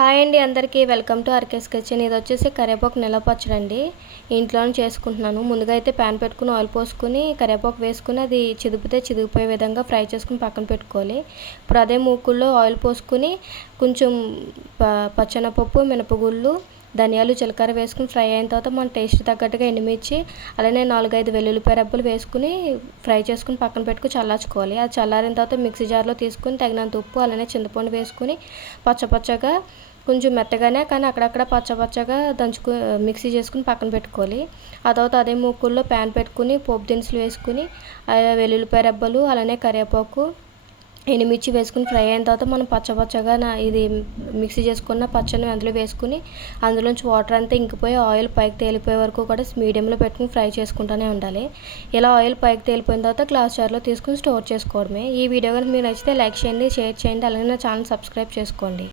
Hi అండి అందరికీ welcome to RK's kitchen. ఇది వచ్చేసి కరివేపాకు నిల్వ పచ్చడి అండి. ఇంట్లోనే చేసుకుంటున్నాను. ముందుగా అయితే ప్యాన్ పెట్టుకుని ఆయిల్ పోసుకుని కరివేపాకు వేసుకుని అది చిదిగిపోయే విధంగా ఫ్రై చేసుకుని పక్కన పెట్టుకోవాలి. ఇప్పుడు అదే మూకుల్లో ఆయిల్ పోసుకుని కొంచెం పచ్చెనపప్పు, మినపగుళ్ళు, ధనియాలు, జీలకర్ర వేసుకుని ఫ్రై అయిన తర్వాత మన టేస్ట్ తగ్గట్టుగా ఎండుమిర్చి, అలానే 4-5 వెల్లుల్లిపాయ రెబ్బలు వేసుకుని ఫ్రై చేసుకుని పక్కన పెట్టుకుని చల్లార్చుకోవాలి. అది చల్లారిన తర్వాత మిక్సీ జార్లో తీసుకుని తగినంత ఉప్పు, అలానే చింతపండు వేసుకుని పచ్చగా కొంచెం మెత్తగానే కానీ అక్కడక్కడ పచ్చగా మిక్సీ చేసుకుని పక్కన పెట్టుకోవాలి. ఆ తర్వాత అదే మూకుల్లో ప్యాన్ పెట్టుకుని పోపు దినుసులు వేసుకుని వెల్లుల్లిపాయ రెబ్బలు, అలానే కరివేపాకు, ఎండుమిర్చి వేసుకుని ఫ్రై అయిన తర్వాత మనం పచ్చగా ఇది మిక్సీ చేసుకున్న పచ్చని అందులో వేసుకుని అందులోంచి వాటర్ అంతా ఇంకిపోయి ఆయిల్ పైకి తేలిపోయే వరకు కూడా మీడియంలో పెట్టుకుని ఫ్రై చేసుకుంటూనే ఉండాలి. ఇలా ఆయిల్ పైకి తేలిపోయిన తర్వాత గ్లాస్ జార్లో తీసుకుని స్టోర్ చేసుకోవడమే. ఈ వీడియో కనుక మీకు నచ్చితే లైక్ చేయండి, షేర్ చేయండి, అలానే నా ఛానల్ సబ్స్క్రైబ్ చేసుకోండి.